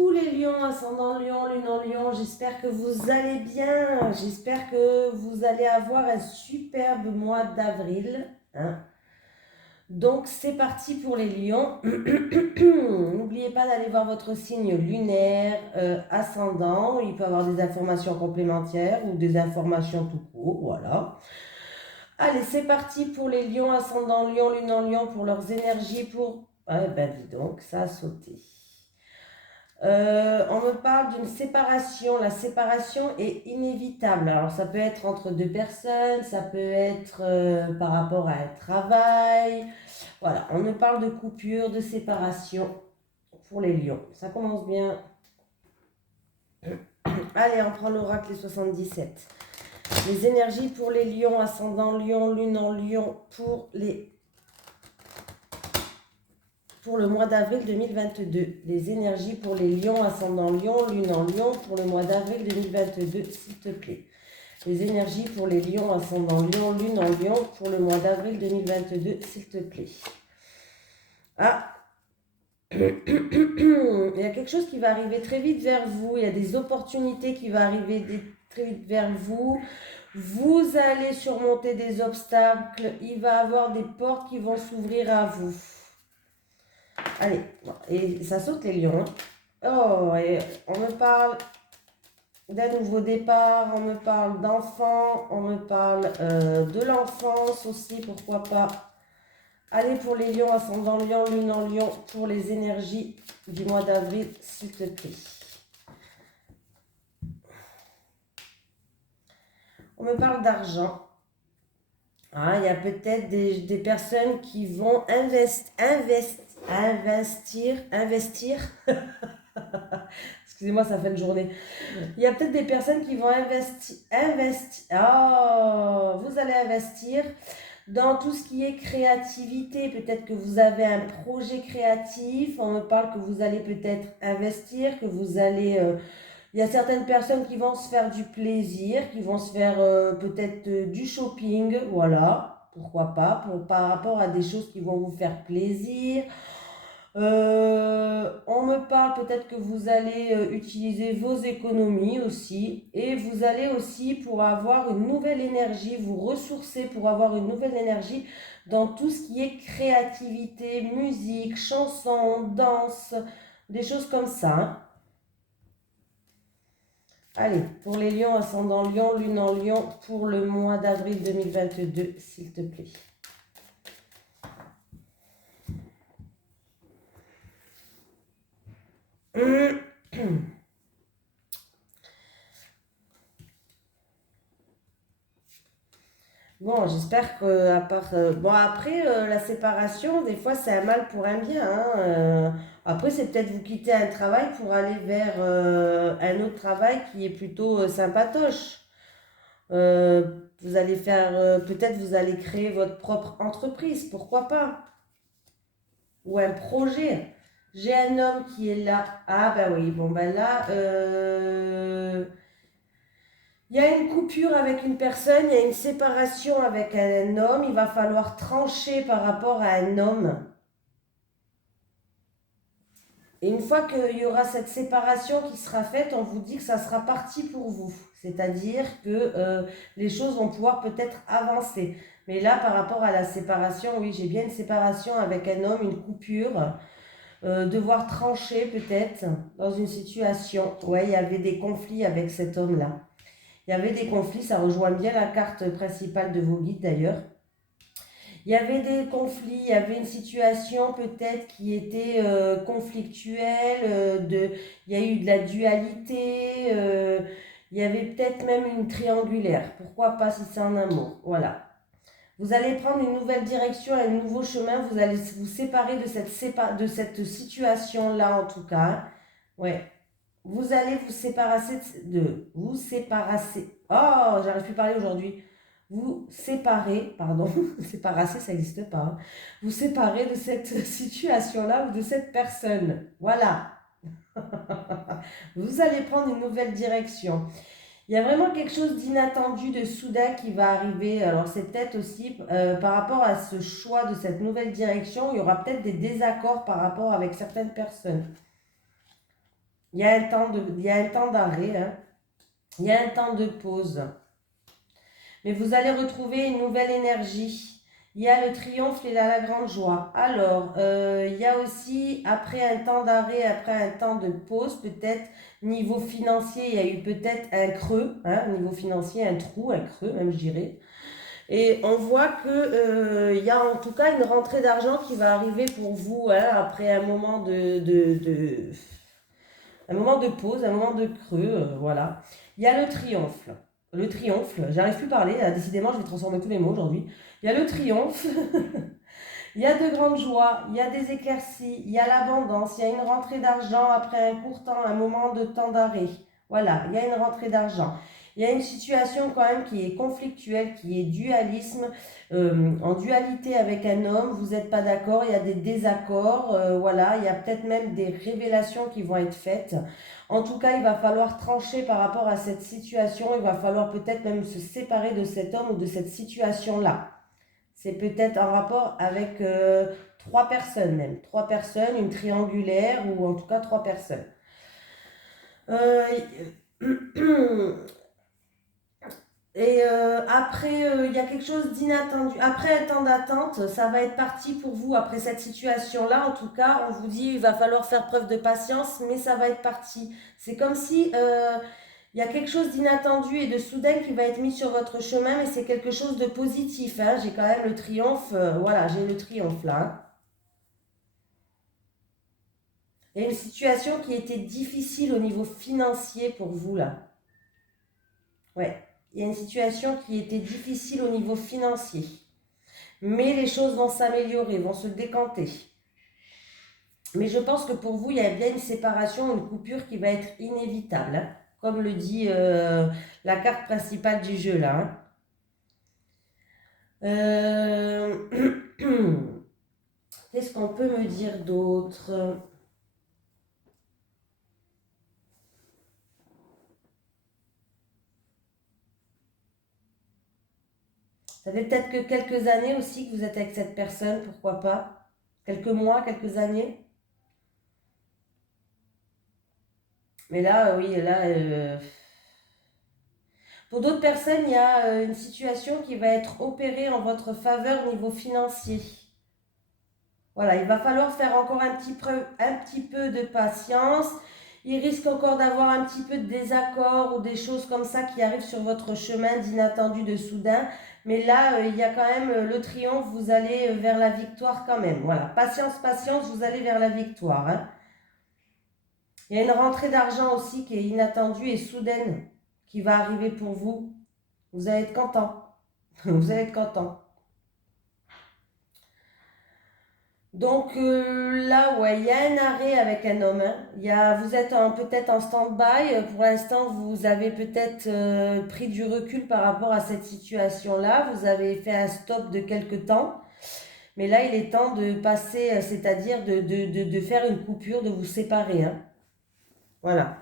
Coucou les lions, ascendant lion, lune en lion, j'espère que vous allez bien, j'espère que vous allez avoir un superbe mois d'avril, hein. Donc c'est parti pour les lions. N'oubliez pas d'aller voir votre signe lunaire, ascendant, il peut y avoir des informations complémentaires ou des informations tout court, voilà. Allez, c'est parti pour les lions, ascendant lion, lune en lion, pour leurs énergies, pour... Ah ben dis donc, ça a sauté. On me parle d'une séparation. La séparation est inévitable. Alors, ça peut être entre deux personnes, ça peut être par rapport à un travail. Voilà, on me parle de coupure, de séparation pour les lions. Ça commence bien. Allez, on prend l'oracle les 77. Les énergies pour les lions, ascendant lion, lune en lion, pour le mois d'avril 2022. Les énergies pour les lions, ascendant lion, lune en lion, pour le mois d'avril 2022, s'il te plaît. Les énergies pour les lions, ascendant lion, lune en lion, pour le mois d'avril 2022, s'il te plaît. Ah, il y a quelque chose qui va arriver très vite vers vous. Il y a des opportunités qui vont arriver très vite vers vous. Vous allez surmonter des obstacles. Il va y avoir des portes qui vont s'ouvrir à vous. Allez, et ça saute les lions. Oh, et on me parle d'un nouveau départ, on me parle d'enfants, on me parle de l'enfance aussi, pourquoi pas. Allez pour les lions, ascendant lion, lune en lion, pour les énergies du mois d'avril, s'il te plaît. On me parle d'argent. Ah, il y a peut-être des personnes qui vont investir. Excusez-moi, ça fait une journée. Il y a peut-être des personnes qui vont investir. Oh, vous allez investir dans tout ce qui est créativité. Peut-être que vous avez un projet créatif. On me parle que vous allez peut-être investir, que vous allez... il y a certaines personnes qui vont se faire du plaisir, qui vont se faire peut-être du shopping, voilà, pourquoi pas, par rapport à des choses qui vont vous faire plaisir. On me parle peut-être que vous allez utiliser vos économies aussi, et vous allez aussi, pour avoir une nouvelle énergie, vous ressourcer pour avoir une nouvelle énergie dans tout ce qui est créativité, musique, chanson, danse, des choses comme ça, hein. Allez, pour les lions, ascendant lion, lune en lion, pour le mois d'avril 2022, s'il te plaît. Bon, j'espère que à part bon après la séparation, des fois c'est un mal pour un bien, hein. Après c'est peut-être vous quitter un travail pour aller vers un autre travail qui est plutôt sympatoche. Euh, vous allez faire peut-être vous allez créer votre propre entreprise, pourquoi pas? Ou un projet. J'ai un homme qui est là. Ah bah oui, bon ben là, il y a une coupure avec une personne, il y a une séparation avec un homme, il va falloir trancher par rapport à un homme. Et une fois qu'il y aura cette séparation qui sera faite, on vous dit que ça sera parti pour vous. C'est-à-dire que les choses vont pouvoir peut-être avancer. Mais là, par rapport à la séparation, oui, j'ai bien une séparation avec un homme, une coupure. Devoir trancher peut-être dans une situation. Ouais, il y avait des conflits avec cet homme-là. Il y avait des conflits, ça rejoint bien la carte principale de vos guides d'ailleurs. Il y avait des conflits, il y avait une situation peut-être qui était conflictuelle, il y a eu de la dualité, il y avait peut-être même une triangulaire. Pourquoi pas si c'est en un mot, voilà. Vous allez prendre une nouvelle direction, un nouveau chemin, vous allez vous séparer de cette situation-là en tout cas. Ouais. Vous allez vous séparer vous séparer. Oh, j'arrive plus à parler aujourd'hui. Vous séparer, pardon, séparer, ça n'existe pas, hein. Vous séparer de cette situation-là ou de cette personne. Voilà. Vous allez prendre une nouvelle direction. Il y a vraiment quelque chose d'inattendu, de soudain qui va arriver. Alors c'est peut-être aussi par rapport à ce choix de cette nouvelle direction, il y aura peut-être des désaccords par rapport avec certaines personnes. Il y a un temps il y a un temps d'arrêt, hein. Il y a un temps de pause. Mais vous allez retrouver une nouvelle énergie. Il y a le triomphe et la grande joie. Alors, il y a aussi, après un temps d'arrêt, après un temps de pause, peut-être niveau financier, il y a eu peut-être un creux, hein, niveau financier, un trou, un creux même, je dirais. Et on voit que il y a en tout cas une rentrée d'argent qui va arriver pour vous, hein, après un moment un moment de pause, un moment de creux, voilà. Il y a le triomphe. Le triomphe, j'arrive plus à parler, décidément je vais transformer tous les mots aujourd'hui. Il y a le triomphe, il y a de grandes joies, il y a des éclaircies, il y a l'abondance, il y a une rentrée d'argent après un court temps, un moment de temps d'arrêt. Voilà, il y a une rentrée d'argent. Il y a une situation quand même qui est conflictuelle, qui est dualisme, en dualité avec un homme, vous n'êtes pas d'accord, il y a des désaccords, voilà, il y a peut-être même des révélations qui vont être faites. En tout cas, il va falloir trancher par rapport à cette situation, il va falloir peut-être même se séparer de cet homme ou de cette situation-là. C'est peut-être en rapport avec trois personnes même. Trois personnes, une triangulaire ou en tout cas trois personnes. Euh, et après, il y a quelque chose d'inattendu. Après un temps d'attente, ça va être parti pour vous après cette situation-là. En tout cas, on vous dit il va falloir faire preuve de patience, mais ça va être parti. C'est comme si il y a quelque chose d'inattendu et de soudain qui va être mis sur votre chemin, mais c'est quelque chose de positif, hein. J'ai quand même le triomphe, voilà, j'ai le triomphe là, hein. Il y a une situation qui était difficile au niveau financier pour vous là. Ouais, il y a une situation qui était difficile au niveau financier. Mais les choses vont s'améliorer, vont se décanter. Mais je pense que pour vous, il y a bien une séparation, une coupure qui va être inévitable, hein, comme le dit la carte principale du jeu là, hein. Qu'est-ce qu'on peut me dire d'autre? Ça fait peut-être que quelques années aussi que vous êtes avec cette personne, pourquoi pas? Quelques mois, quelques années? Mais là, oui, là, pour d'autres personnes, il y a une situation qui va être opérée en votre faveur au niveau financier. Voilà, il va falloir faire encore un petit peu de patience. Il risque encore d'avoir un petit peu de désaccord ou des choses comme ça qui arrivent sur votre chemin d'inattendu, de soudain. Mais là, il y a quand même le triomphe, vous allez vers la victoire quand même. Voilà, patience, patience, vous allez vers la victoire, hein. Il y a une rentrée d'argent aussi qui est inattendue et soudaine qui va arriver pour vous. Vous allez être content. Vous allez être content. Donc là, ouais, il y a un arrêt avec un homme, hein. Vous êtes peut-être en stand-by. Pour l'instant, vous avez peut-être pris du recul par rapport à cette situation-là. Vous avez fait un stop de quelque temps. Mais là, il est temps de passer, c'est-à-dire de faire une coupure, de vous séparer, hein. Voilà.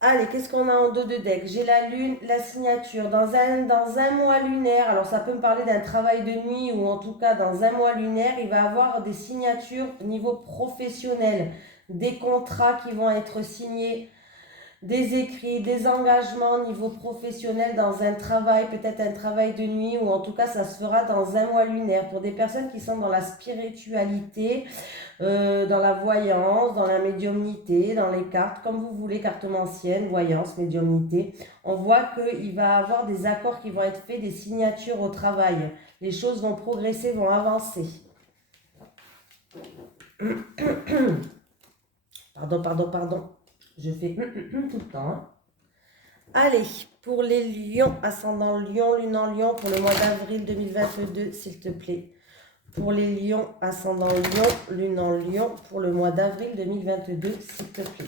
Allez, qu'est-ce qu'on a en dos de deck? J'ai la lune, la signature. Dans un mois lunaire, alors ça peut me parler d'un travail de nuit ou en tout cas dans un mois lunaire, il va y avoir des signatures au niveau professionnel, des contrats qui vont être signés, des écrits, des engagements au niveau professionnel dans un travail, peut-être un travail de nuit, ou en tout cas ça se fera dans un mois lunaire. Pour des personnes qui sont dans la spiritualité, dans la voyance, dans la médiumnité, dans les cartes, comme vous voulez, cartomancienne, voyance, médiumnité, on voit qu'il va y avoir des accords qui vont être faits, des signatures au travail. Les choses vont progresser, vont avancer. Pardon, pardon, pardon. Je fais tout le temps, hein. Allez, pour les lions, ascendant lion, lune en lion, pour le mois d'avril 2022, s'il te plaît. Pour les lions, ascendant lion, lune en lion, pour le mois d'avril 2022, s'il te plaît.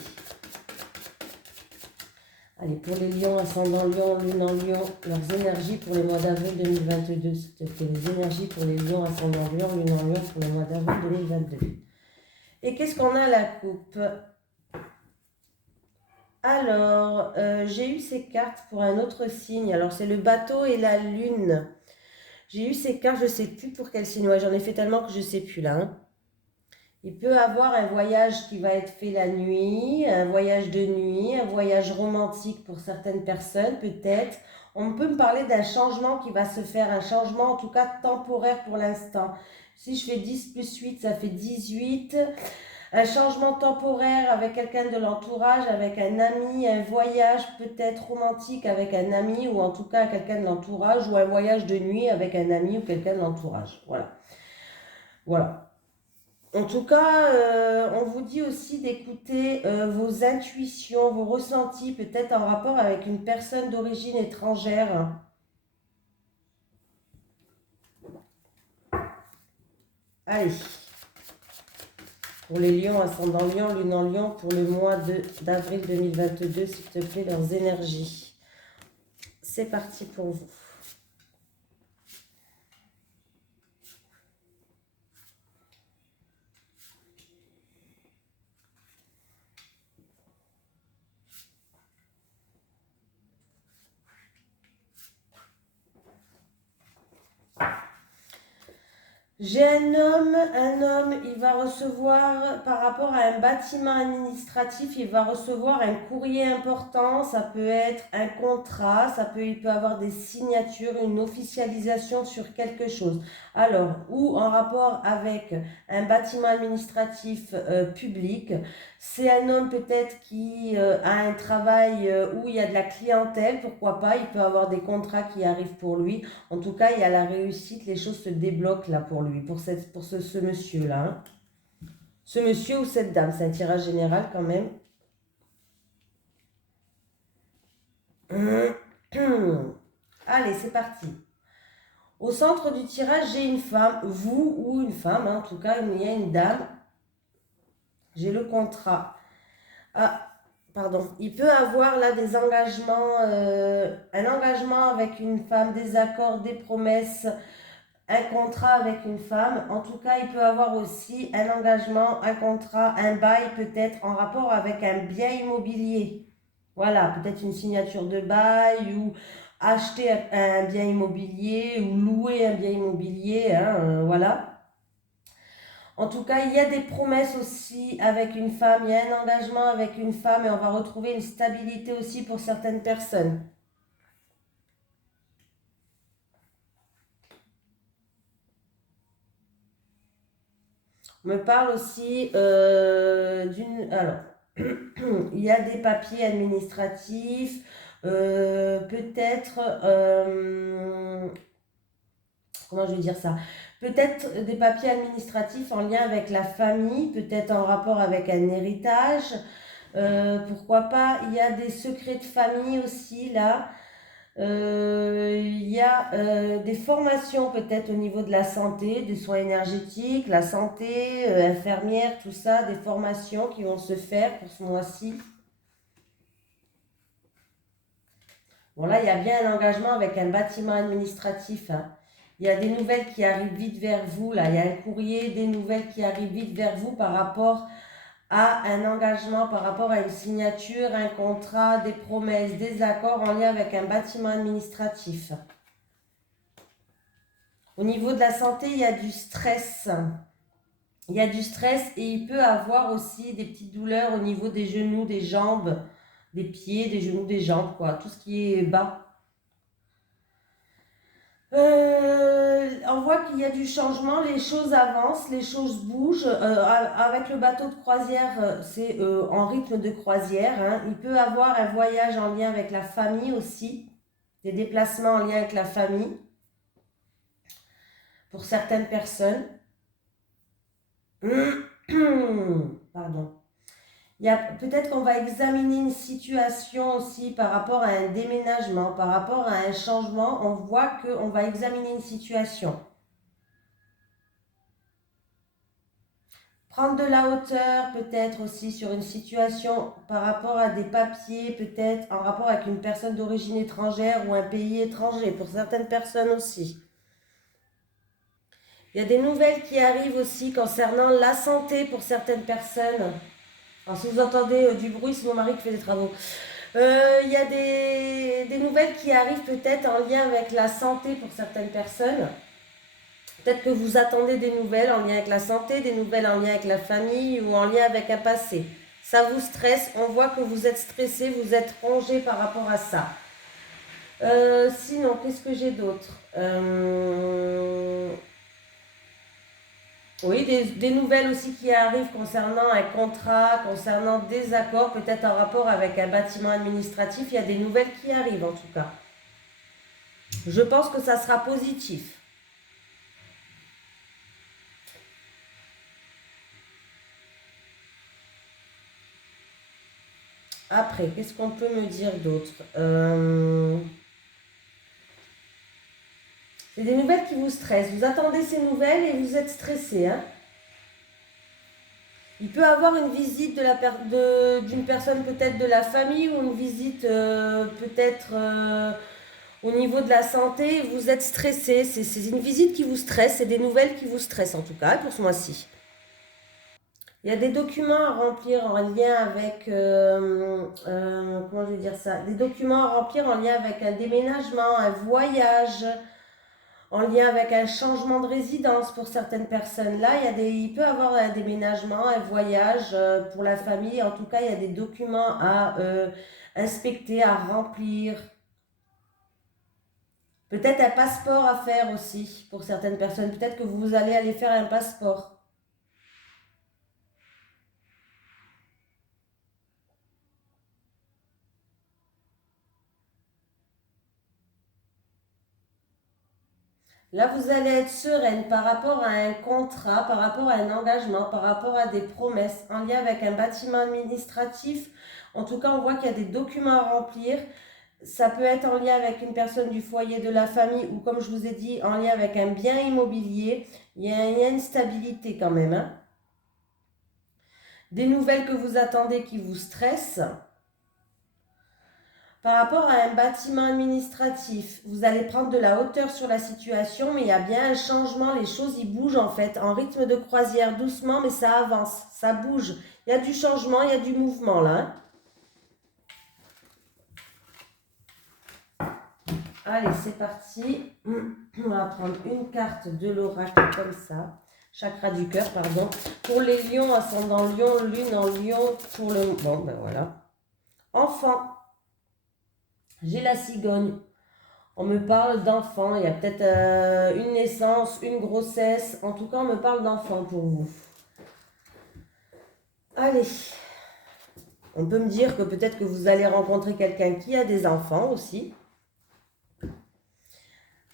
Allez, pour les lions, ascendant lion, lune en lion, leurs énergies pour le mois d'avril 2022, s'il te plaît. Les énergies pour les lions, ascendant lion, lune en lion, pour le mois d'avril 2022. Et qu'est-ce qu'on a à la coupe? Alors, j'ai eu ces cartes pour un autre signe. Alors, c'est le bateau et la lune. J'ai eu ces cartes, je ne sais plus pour quel signe. Ouais, j'en ai fait tellement que je ne sais plus là, hein. Il peut avoir un voyage qui va être fait la nuit, un voyage de nuit, un voyage romantique pour certaines personnes peut-être. On peut me parler d'un changement qui va se faire, un changement en tout cas temporaire pour l'instant. Si je fais 10 plus 8, ça fait 18. Un changement temporaire avec quelqu'un de l'entourage, avec un ami, un voyage peut-être romantique avec un ami ou en tout cas quelqu'un de l'entourage ou un voyage de nuit avec un ami ou quelqu'un de l'entourage. Voilà. Voilà. En tout cas, on vous dit aussi d'écouter vos intuitions, vos ressentis, peut-être en rapport avec une personne d'origine étrangère. Allez, pour les lions, ascendant lion, lune en lion, pour le mois d'avril 2022, s'il te plaît, leurs énergies. C'est parti pour vous. J'ai un homme, il va recevoir, par rapport à un bâtiment administratif, il va recevoir un courrier important, ça peut être un contrat, il peut avoir des signatures, une officialisation sur quelque chose. Alors, ou en rapport avec un bâtiment administratif public, c'est un homme peut-être qui a un travail où il y a de la clientèle, pourquoi pas, il peut avoir des contrats qui arrivent pour lui. En tout cas, il y a la réussite, les choses se débloquent là pour lui, pour ce monsieur-là. Hein. Ce monsieur ou cette dame, c'est un tirage général quand même. Allez, c'est parti. Au centre du tirage, j'ai une femme, vous ou une femme, hein, en tout cas, il y a une dame. J'ai le contrat. Ah, pardon. Il peut avoir là des engagements, un engagement avec une femme, des accords, des promesses, un contrat avec une femme. En tout cas, il peut avoir aussi un engagement, un contrat, un bail peut-être en rapport avec un bien immobilier. Voilà, peut-être une signature de bail ou acheter un bien immobilier ou louer un bien immobilier. Hein, voilà. En tout cas, il y a des promesses aussi avec une femme, il y a un engagement avec une femme et on va retrouver une stabilité aussi pour certaines personnes. On me parle aussi d'une... Alors, il y a des papiers administratifs, peut-être... comment je vais dire ça? Peut-être des papiers administratifs en lien avec la famille, peut-être en rapport avec un héritage. Pourquoi pas? Il y a des secrets de famille aussi là. Il y a des formations peut-être au niveau de la santé, des soins énergétiques, la santé, infirmière, tout ça, des formations qui vont se faire pour ce mois-ci. Bon là, il y a bien un engagement avec un bâtiment administratif. Hein. Il y a des nouvelles qui arrivent vite vers vous. Là, il y a un courrier, des nouvelles qui arrivent vite vers vous par rapport à un engagement, par rapport à une signature, un contrat, des promesses, des accords en lien avec un bâtiment administratif. Au niveau de la santé, il y a du stress. Il y a du stress et il peut avoir aussi des petites douleurs au niveau des genoux, des jambes, des pieds, des genoux, des jambes, quoi. Tout ce qui est bas. On voit qu'il y a du changement, les choses avancent, les choses bougent. Avec le bateau de croisière, c'est en rythme de croisière. Hein. Il peut avoir un voyage en lien avec la famille aussi, des déplacements en lien avec la famille pour certaines personnes. Pardon. Peut-être qu'on va examiner une situation aussi par rapport à un déménagement, par rapport à un changement. On voit qu'on va examiner une situation. Prendre de la hauteur peut-être aussi sur une situation par rapport à des papiers, peut-être en rapport avec une personne d'origine étrangère ou un pays étranger, pour certaines personnes aussi. Il y a des nouvelles qui arrivent aussi concernant la santé pour certaines personnes. Alors si vous entendez du bruit, c'est mon mari qui fait des travaux. Il y a des nouvelles qui arrivent peut-être en lien avec la santé pour certaines personnes. Peut-être que vous attendez des nouvelles en lien avec la santé, des nouvelles en lien avec la famille ou en lien avec un passé. Ça vous stresse, on voit que vous êtes stressé, vous êtes rongé par rapport à ça. Sinon, qu'est-ce que j'ai d'autre Oui, des nouvelles aussi qui arrivent concernant un contrat, concernant des accords, peut-être en rapport avec un bâtiment administratif. Il y a des nouvelles qui arrivent en tout cas. Je pense que ça sera positif. Après, qu'est-ce qu'on peut me dire d'autre C'est des nouvelles qui vous stressent. Vous attendez ces nouvelles et vous êtes stressé. Hein. Il peut avoir une visite d'une personne peut-être de la famille ou une visite peut-être au niveau de la santé. Vous êtes stressé. C'est une visite qui vous stresse. C'est des nouvelles qui vous stressent en tout cas pour ce mois-ci. Il y a des documents à remplir en lien avec, comment je vais dire ça, des documents à remplir en lien avec un déménagement, un voyage, en lien avec un changement de résidence pour certaines personnes. Là, il peut y avoir un déménagement, un voyage pour la famille. En tout cas, il y a des documents à inspecter, à remplir. Peut-être un passeport à faire aussi pour certaines personnes. Peut-être que vous allez aller faire un passeport. Là, vous allez être sereine par rapport à un contrat, par rapport à un engagement, par rapport à des promesses en lien avec un bâtiment administratif. En tout cas, on voit qu'il y a des documents à remplir. Ça peut être en lien avec une personne du foyer de la famille ou, comme je vous ai dit, en lien avec un bien immobilier. Il y a une stabilité quand même. Hein. Des nouvelles que vous attendez qui vous stressent. Par rapport à un bâtiment administratif, vous allez prendre de la hauteur sur la situation, mais il y a bien un changement, les choses y bougent en fait, en rythme de croisière, doucement, mais ça avance, ça bouge. Il y a du changement, il y a du mouvement là. Hein. Allez, c'est parti. On va prendre une carte de l'oracle comme ça. Chakra du cœur, pardon. Pour les lions, ascendant lion, lune en lion, pour le... Bon, ben voilà. Enfant. J'ai la cigogne. On me parle d'enfant. Il y a peut-être une naissance, une grossesse. En tout cas, on me parle d'enfant pour vous. Allez. On peut me dire que peut-être que vous allez rencontrer quelqu'un qui a des enfants aussi.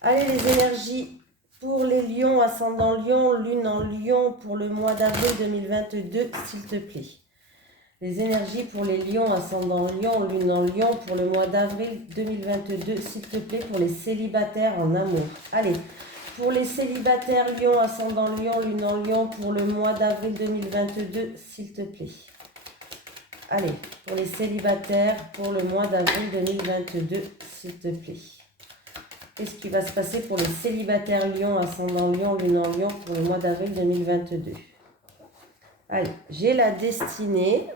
Allez, les énergies pour les lions, ascendant lion, lune en lion pour le mois d'avril 2022, s'il te plaît. Les énergies pour les lions, ascendant lion, lune en lion pour le mois d'avril 2022, s'il te plaît, pour les célibataires en amour. Allez, pour les célibataires lion, ascendant lion, lune en lion pour le mois d'avril 2022, s'il te plaît. Allez, pour les célibataires pour le mois d'avril 2022, s'il te plaît. Qu'est-ce qui va se passer pour les célibataires lion, ascendant lion, lune en lion pour le mois d'avril 2022? Allez, j'ai la destinée.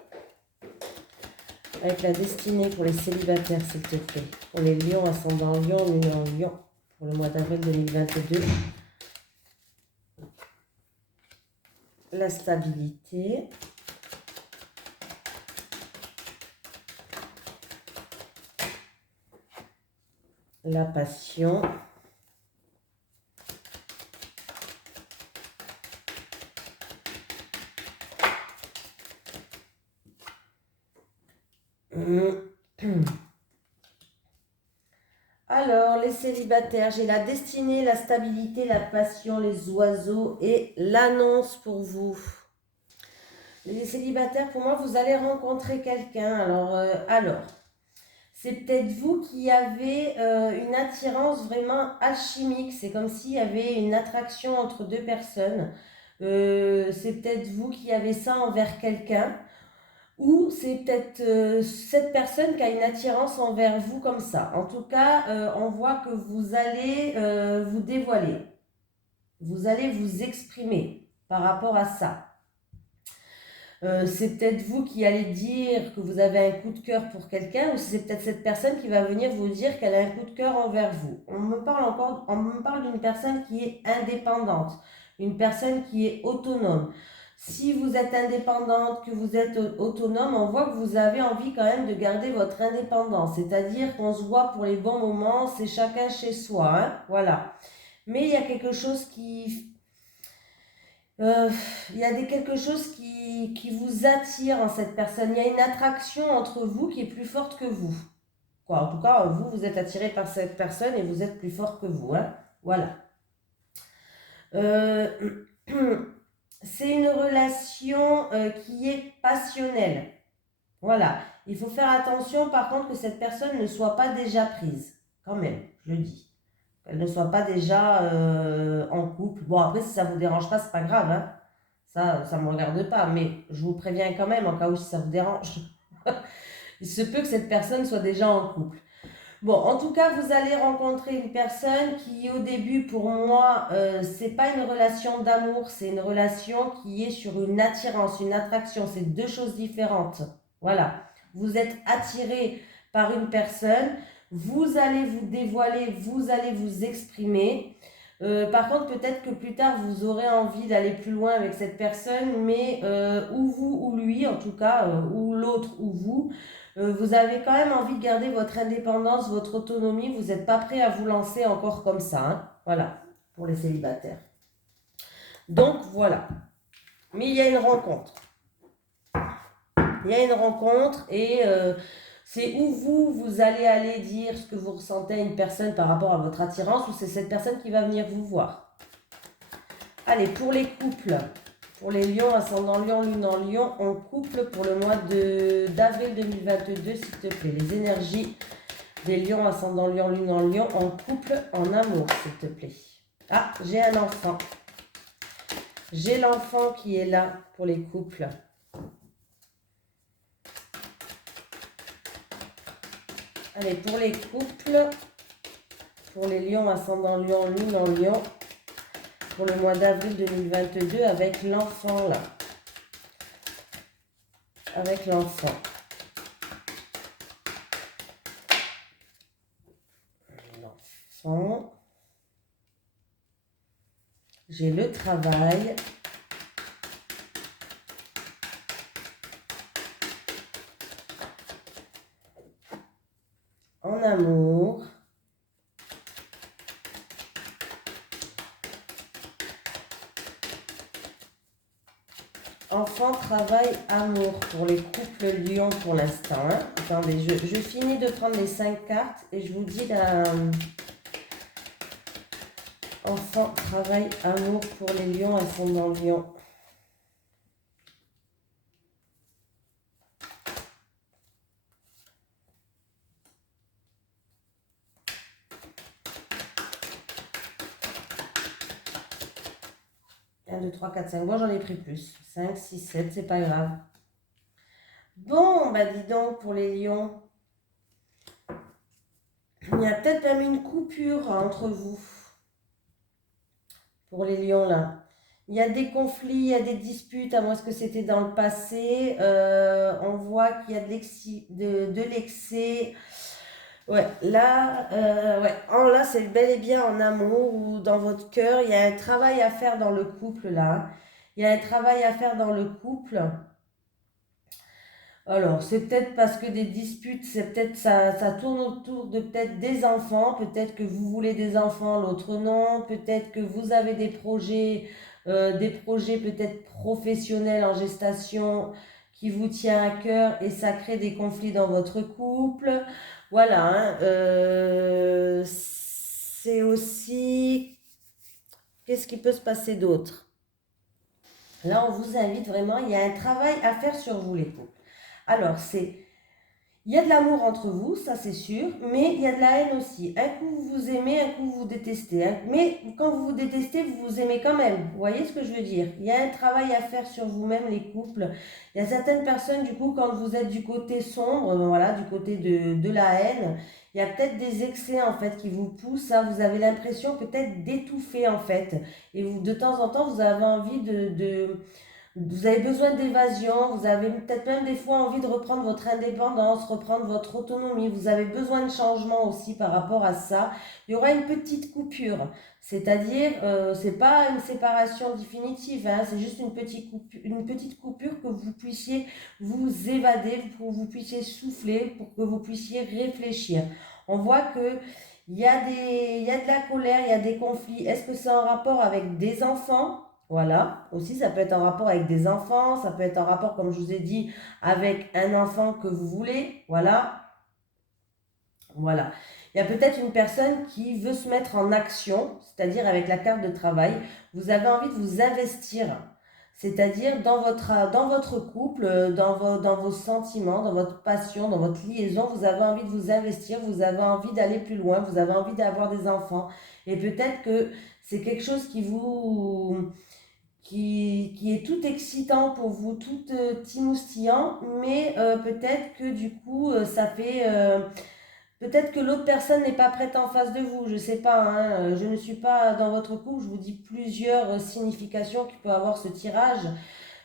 Avec la destinée pour les célibataires, s'il te plaît. Pour les lions, ascendant lion, lune en lion, pour le mois d'avril 2022. La stabilité. La passion. Alors, les célibataires, j'ai la destinée, la stabilité, la passion, les oiseaux et l'annonce pour vous. Les célibataires, pour moi, vous allez rencontrer quelqu'un. Alors, c'est peut-être vous qui avez une attirance vraiment alchimique. C'est comme s'il y avait une attraction entre deux personnes. C'est peut-être vous qui avez ça envers quelqu'un. Ou c'est peut-être cette personne qui a une attirance envers vous comme ça. En tout cas, on voit que vous allez vous dévoiler. Vous allez vous exprimer par rapport à ça. C'est peut-être vous qui allez dire que vous avez un coup de cœur pour quelqu'un, ou c'est peut-être cette personne qui va venir vous dire qu'elle a un coup de cœur envers vous. On me parle d'une personne qui est indépendante, une personne qui est autonome. Si vous êtes indépendante, que vous êtes autonome, on voit que vous avez envie quand même de garder votre indépendance. C'est-à-dire qu'on se voit pour les bons moments, c'est chacun chez soi, hein, voilà. Mais il y a quelque chose euh, quelque chose qui vous attire en cette personne. Il y a une attraction entre vous qui est plus forte que vous. Quoi, en tout cas, vous, vous êtes attiré par cette personne et vous êtes plus fort que vous, hein. Voilà. Euh, c'est une relation qui est passionnelle. Voilà. Il faut faire attention, par contre, que cette personne ne soit pas déjà prise. Quand même, je le dis. Qu'elle ne soit pas déjà en couple. Bon, après, si ça ne vous dérange pas, c'est pas grave, hein. Ça ne me regarde pas, mais je vous préviens quand même, en cas où si ça vous dérange. Il se peut que cette personne soit déjà en couple. Bon, en tout cas, vous allez rencontrer une personne qui, au début, pour moi, c'est pas une relation d'amour, c'est une relation qui est sur une attirance, une attraction. C'est deux choses différentes. Voilà. Vous êtes attiré par une personne, vous allez vous dévoiler, vous allez vous exprimer. Par contre, peut-être que plus tard, vous aurez envie d'aller plus loin avec cette personne, mais ou vous ou lui, en tout cas, ou l'autre ou vous, vous avez quand même envie de garder votre indépendance, votre autonomie. Vous n'êtes pas prêt à vous lancer encore comme ça, hein. Voilà, pour les célibataires. Donc, voilà. Mais il y a une rencontre. Il y a une rencontre et c'est où vous allez aller dire ce que vous ressentez à une personne par rapport à votre attirance, ou c'est cette personne qui va venir vous voir. Allez, pour les couples, pour les lions, ascendant lion, lune en lion, en couple pour le mois d'avril 2022, s'il te plaît. Les énergies des lions, ascendant lion, lune en lion, en couple, en amour, s'il te plaît. Ah, j'ai un enfant. J'ai l'enfant qui est là pour les couples. Allez, pour les couples, pour les lions, ascendant lion, lune en lion, pour le mois d'avril 2022, avec l'enfant là. Avec l'enfant. L'enfant. J'ai le travail. En amour. Enfant, travail, amour pour les couples lions pour l'instant, hein. Attendez, je finis de prendre les 5 cartes et je vous dis la... Enfant, travail, amour pour les lions, ascendant lion. Un, 2, 3, 4, 5. Bon, j'en ai pris plus. 5, 6, 7, c'est pas grave. Bon, bah dis donc, pour les lions. Il y a peut-être même une coupure entre vous. Pour les lions, là. Il y a des conflits, il y a des disputes, à moins que c'était dans le passé. On voit qu'il y a de l'excès. Ouais, là, ouais. Là, c'est bel et bien en amour ou dans votre cœur. Il y a un travail à faire dans le couple, là. Il y a un travail à faire dans le couple. Alors, c'est peut-être parce que des disputes, c'est peut-être ça tourne autour de peut-être des enfants. Peut-être que vous voulez des enfants, l'autre non. Peut-être que vous avez des projets peut-être professionnels en gestation qui vous tient à cœur et ça crée des conflits dans votre couple. Voilà, hein. C'est aussi... Qu'est-ce qui peut se passer d'autre? Là, on vous invite vraiment, il y a un travail à faire sur vous, les couples. Alors, il y a de l'amour entre vous, ça c'est sûr, mais il y a de la haine aussi. Un coup vous vous aimez, un coup vous vous détestez, hein. Mais quand vous vous détestez, vous vous aimez quand même. Vous voyez ce que je veux dire? Il y a un travail à faire sur vous-même, les couples. Il y a certaines personnes, du coup, quand vous êtes du côté sombre, voilà, du côté de la haine, il y a peut-être des excès, en fait, qui vous poussent, hein. Vous avez l'impression peut-être d'étouffer, en fait. Et vous, de temps en temps, vous avez envie Vous avez besoin d'évasion, vous avez peut-être même des fois envie de reprendre votre indépendance, reprendre votre autonomie, vous avez besoin de changement aussi par rapport à ça. Il y aura une petite coupure, c'est-à-dire, c'est pas une séparation définitive, hein, c'est juste une petite coupure que vous puissiez vous évader, pour que vous puissiez souffler, pour que vous puissiez réfléchir. On voit que il y a de la colère, il y a des conflits. Est-ce que c'est en rapport avec des enfants? Voilà, aussi ça peut être en rapport avec des enfants, ça peut être en rapport, comme je vous ai dit, avec un enfant que vous voulez, voilà, voilà. Il y a peut-être une personne qui veut se mettre en action, c'est-à-dire avec la carte de travail, vous avez envie de vous investir, c'est-à-dire dans votre couple, dans vos sentiments, dans votre passion, dans votre liaison, vous avez envie de vous investir, vous avez envie d'aller plus loin, vous avez envie d'avoir des enfants. Et peut-être que c'est quelque chose qui est tout excitant pour vous, tout timoustillant, mais peut-être que du coup, ça fait... peut-être que l'autre personne n'est pas prête en face de vous, je ne sais pas, hein, je ne suis pas dans votre couple, je vous dis plusieurs significations qui peuvent avoir ce tirage,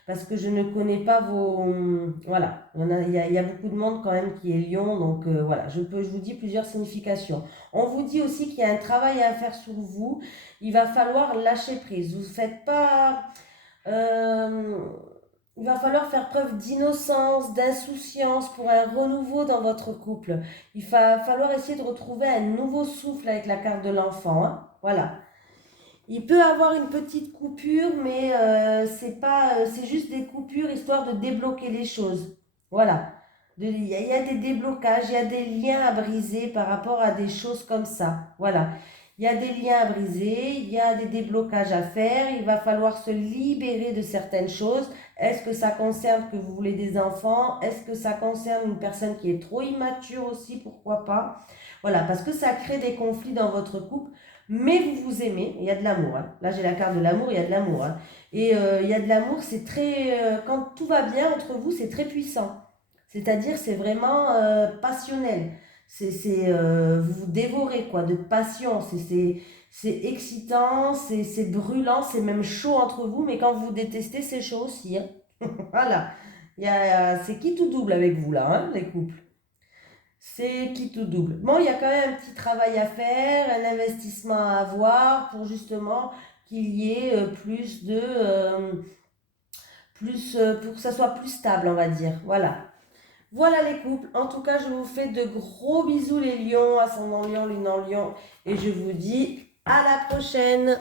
parce que je ne connais pas vos... Voilà, il y a beaucoup de monde quand même qui est lion, donc voilà, je vous dis plusieurs significations. On vous dit aussi qu'il y a un travail à faire sur vous, il va falloir lâcher prise, vous ne faites pas... euh, il va falloir faire preuve d'innocence, d'insouciance pour un renouveau dans votre couple. Il va falloir essayer de retrouver un nouveau souffle avec la carte de l'enfant, hein. Voilà. Il peut avoir une petite coupure, mais c'est pas, c'est juste des coupures histoire de débloquer les choses. Voilà. Il y a des déblocages, il y a des liens à briser par rapport à des choses comme ça. Voilà. Il y a des liens à briser, il y a des déblocages à faire, il va falloir se libérer de certaines choses. Est-ce que ça concerne que vous voulez des enfants? Est-ce que ça concerne une personne qui est trop immature aussi? Pourquoi pas? Voilà, parce que ça crée des conflits dans votre couple, mais vous vous aimez, il y a de l'amour, hein. Là, j'ai la carte de l'amour, il y a de l'amour, hein. Et il y a de l'amour, c'est très... quand tout va bien entre vous, c'est très puissant. C'est-à-dire, c'est vraiment passionnel. Vous vous dévorez, quoi, de passion. C'est excitant, c'est brûlant, c'est même chaud entre vous, mais quand vous vous détestez, c'est chaud aussi, hein. Voilà. C'est qui tout double avec vous, là, hein, les couples. C'est qui tout double. Bon, il y a quand même un petit travail à faire, un investissement à avoir pour justement qu'il y ait pour que ça soit plus stable, on va dire. Voilà. Voilà les couples. En tout cas, je vous fais de gros bisous les lions, ascendant lion, lune en lion. Et je vous dis à la prochaine.